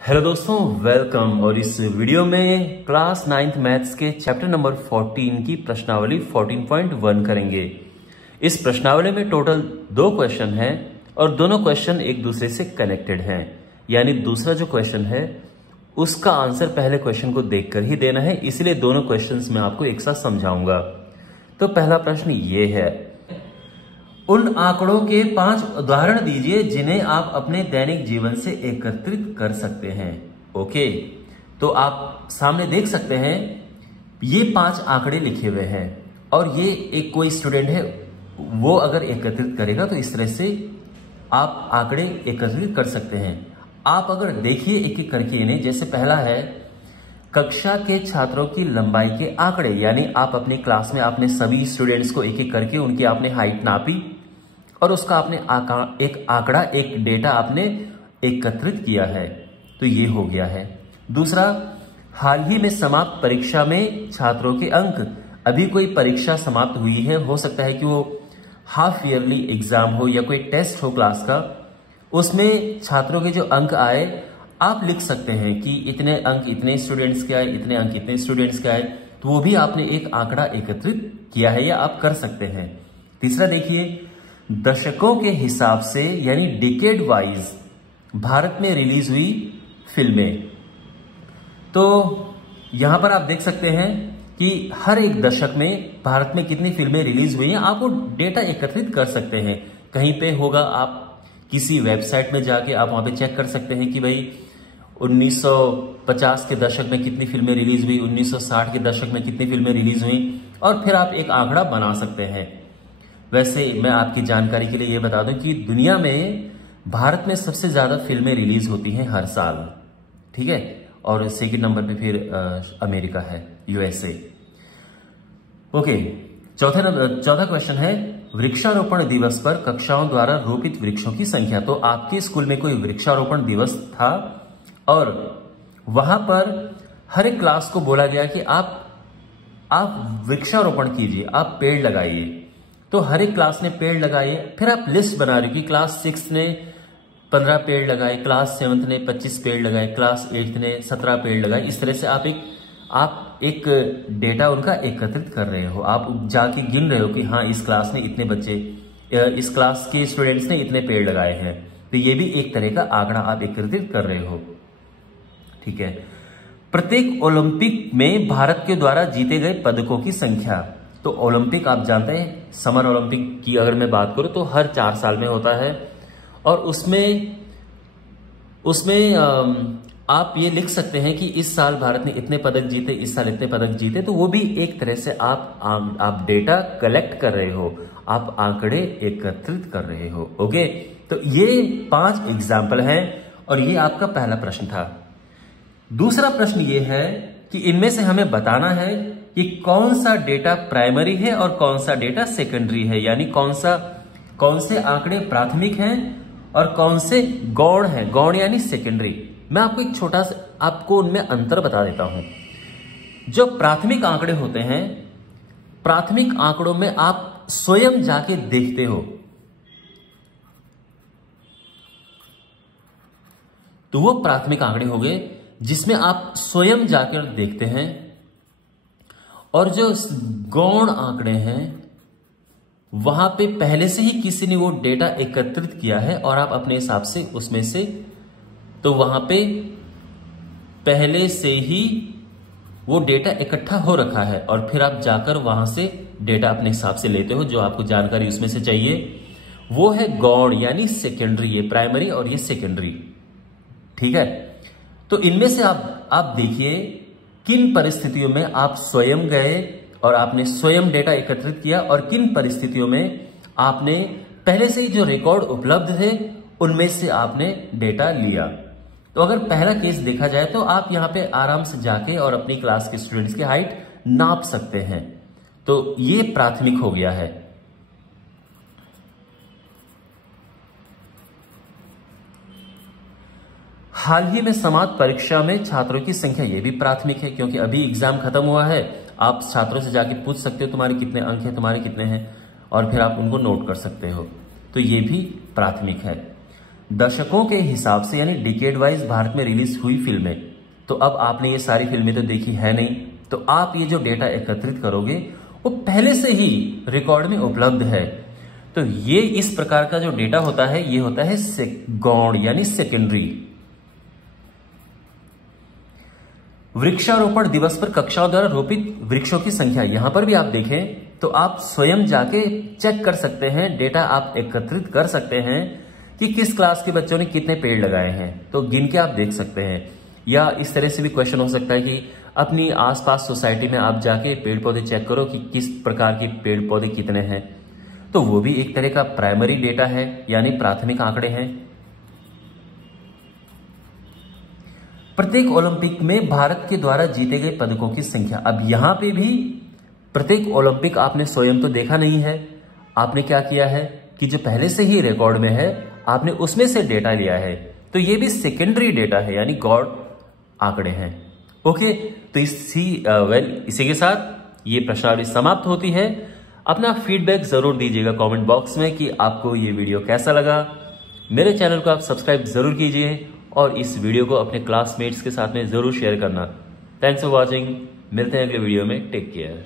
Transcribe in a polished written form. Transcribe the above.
Hello दोस्तों, welcome. और इस वीडियो में क्लास 9th मैथ्स के चैप्टर नंबर 14 की प्रश्नावली 14.1 करेंगे। इस प्रश्नावली में टोटल 2 क्वेश्चन हैं और दोनों क्वेश्चन एक दूसरे से कनेक्टेड हैं। यानी दूसरा जो क्वेश्चन है उसका आंसर पहले क्वेश्चन को देखकर ही देना है, इसलिए दोनों क्वेश्चंस में आपको एक साथ समझाऊंगा। तो पहला प्रश्न ये है, उन आंकड़ों के 5 उदाहरण दीजिए जिन्हें आप अपने दैनिक जीवन से एकत्रित कर सकते हैं। ओके, तो आप सामने देख सकते हैं ये 5 आंकड़े लिखे हुए हैं और ये एक कोई स्टूडेंट है, वो अगर एकत्रित करेगा तो इस तरह से आप आंकड़े एकत्रित कर सकते हैं। आप अगर देखिए एक एक करके इन्हें, जैसे पहला है कक्षा के छात्रों की लंबाई के आंकड़े, यानी आप अपनी क्लास में आपने सभी स्टूडेंट्स को एक एक करके उनकी आपने हाइट नापी और उसका आपने एक आंकड़ा, एक डेटा आपने एकत्रित किया है, तो ये हो गया है। दूसरा, हाल ही में समाप्त परीक्षा में छात्रों के अंक, अभी कोई परीक्षा समाप्त हुई है, हो सकता है कि वो हाफ ईयरली एग्जाम हो या कोई टेस्ट हो क्लास का, उसमें छात्रों के जो अंक आए आप लिख सकते हैं कि इतने अंक इतने स्टूडेंट्स के आए, इतने अंक इतने स्टूडेंट्स के आए, तो वो भी आपने एक आंकड़ा एकत्रित किया है या आप कर सकते हैं। तीसरा देखिए, दशकों के हिसाब से यानी डिकेड वाइज भारत में रिलीज हुई फिल्में, तो यहां पर आप देख सकते हैं कि हर एक दशक में भारत में कितनी फिल्में रिलीज हुई हैं, आप वो डेटा एकत्रित कर सकते हैं। कहीं पे होगा, आप किसी वेबसाइट में जाके आप वहां पे चेक कर सकते हैं कि भाई 1950 के दशक में कितनी फिल्में रिलीज हुई, 1960 के दशक में कितनी फिल्में रिलीज हुई, और फिर आप एक आंकड़ा बना सकते हैं। वैसे मैं आपकी जानकारी के लिए ये बता दूं कि दुनिया में भारत में सबसे ज्यादा फिल्में रिलीज होती हैं हर साल, ठीक है, और सेकंड नंबर पे फिर अमेरिका है, यूएसए। ओके, चौथा क्वेश्चन है, वृक्षारोपण दिवस पर कक्षाओं द्वारा रोपित वृक्षों की संख्या। तो आपके स्कूल में कोई वृक्षारोपण दिवस था और वहां पर हर एक क्लास को बोला गया कि आप वृक्षारोपण कीजिए, आप पेड़ लगाइए। तो हर एक क्लास ने पेड़ लगाए, फिर आप लिस्ट बना रहे हो कि क्लास 6 ने 15 पेड़ लगाए, क्लास 7 ने 25 पेड़ लगाए, क्लास 8 ने 17 पेड़ लगाए। इस तरह से आप एक डेटा उनका एकत्रित कर रहे हो, आप जाके गिन रहे हो कि हाँ इस क्लास ने इतने बच्चे, इस क्लास के स्टूडेंट्स ने इतने पेड़ लगाए हैं। तो ये भी एक तरह का आंकड़ा आप एकत्रित कर रहे हो, ठीक है। प्रत्येक ओलंपिक में भारत के द्वारा जीते गए पदकों की संख्या। तो ओलंपिक आप जानते हैं, समर ओलंपिक की अगर मैं बात करूं तो हर 4 साल में होता है और उसमें आप ये लिख सकते हैं कि इस साल भारत ने इतने पदक जीते, इस साल इतने पदक जीते। तो वो भी एक तरह से आप डेटा कलेक्ट कर रहे हो, आप आंकड़े एकत्रित कर रहे हो। ओके, तो ये 5 एग्जाम्पल हैं और ये आपका पहला प्रश्न था। दूसरा प्रश्न ये है कि इनमें से हमें बताना है कि कौन सा डेटा प्राइमरी है और कौन सा डेटा सेकेंडरी है, यानी कौन से आंकड़े प्राथमिक हैं और कौन से गौण हैं, गौण यानी सेकेंडरी। मैं आपको एक छोटा सा आपको उनमें अंतर बता देता हूं। जो प्राथमिक आंकड़े होते हैं, प्राथमिक आंकड़ों में आप स्वयं जाके देखते हो, तो वो प्राथमिक आंकड़े हो गए जिसमें आप स्वयं जाकर देखते हैं। और जो गौण आंकड़े हैं वहां पे पहले से ही किसी ने वो डेटा एकत्रित किया है और आप अपने हिसाब से उसमें से, तो वहां पे पहले से ही वो डेटा इकट्ठा हो रखा है और फिर आप जाकर वहां से डेटा अपने हिसाब से लेते हो, जो आपको जानकारी उसमें से चाहिए। वो है गौण यानी सेकेंडरी, ये प्राइमरी और ये सेकेंडरी, ठीक है। तो इनमें से आप देखिए किन परिस्थितियों में आप स्वयं गए और आपने स्वयं डेटा एकत्रित किया और किन परिस्थितियों में आपने पहले से ही जो रिकॉर्ड उपलब्ध थे उनमें से आपने डेटा लिया। तो अगर पहला केस देखा जाए तो आप यहां पे आराम से जाके और अपनी क्लास के स्टूडेंट्स की हाइट नाप सकते हैं, तो ये प्राथमिक हो गया है। हाल ही में समाप्त परीक्षा में छात्रों की संख्या, ये भी प्राथमिक है क्योंकि अभी एग्जाम खत्म हुआ है। आप छात्रों से जाके पूछ सकते हो तुम्हारे कितने अंक हैं, तुम्हारे कितने हैं, और फिर आप उनको नोट कर सकते हो, तो ये भी प्राथमिक है। दशकों के हिसाब से यानी डिकेड वाइज भारत में रिलीज हुई फिल्में, तो अब आपने ये सारी फिल्में तो देखी है नहीं, तो आप ये जो डेटा एकत्रित करोगे वो पहले से ही रिकॉर्ड में उपलब्ध है। तो ये इस प्रकार का जो डेटा होता है ये होता है गौण यानी सेकेंडरी। वृक्षारोपण दिवस पर कक्षाओं द्वारा रोपित वृक्षों की संख्या, यहां पर भी आप देखें तो आप स्वयं जाके चेक कर सकते हैं, डेटा आप एकत्रित कर सकते हैं कि किस क्लास के बच्चों ने कितने पेड़ लगाए हैं, तो गिन के आप देख सकते हैं। या इस तरह से भी क्वेश्चन हो सकता है कि अपनी आसपास सोसाइटी में आप जाके पेड़ पौधे चेक करो कि किस प्रकार के पेड़ पौधे कितने हैं, तो वो भी एक तरह का प्राइमरी डेटा है यानी प्राथमिक आंकड़े हैं। प्रत्येक ओलंपिक में भारत के द्वारा जीते गए पदकों की संख्या, अब यहां पे भी प्रत्येक ओलंपिक आपने स्वयं तो देखा नहीं है, आपने क्या किया है कि जो पहले से ही रिकॉर्ड में है आपने उसमें से डेटा लिया है, तो ये भी सेकेंडरी डेटा है यानी गौण आंकड़े हैं। ओके, तो इसी के साथ ये प्रश्नावली समाप्त होती है। अपना फीडबैक जरूर दीजिएगा कमेंट बॉक्स में कि आपको ये वीडियो कैसा लगा। मेरे चैनल को आप सब्सक्राइब जरूर कीजिए और इस वीडियो को अपने क्लासमेट्स के साथ में जरूर शेयर करना। थैंक्स फॉर वॉचिंग, मिलते हैं अगले वीडियो में, टेक केयर।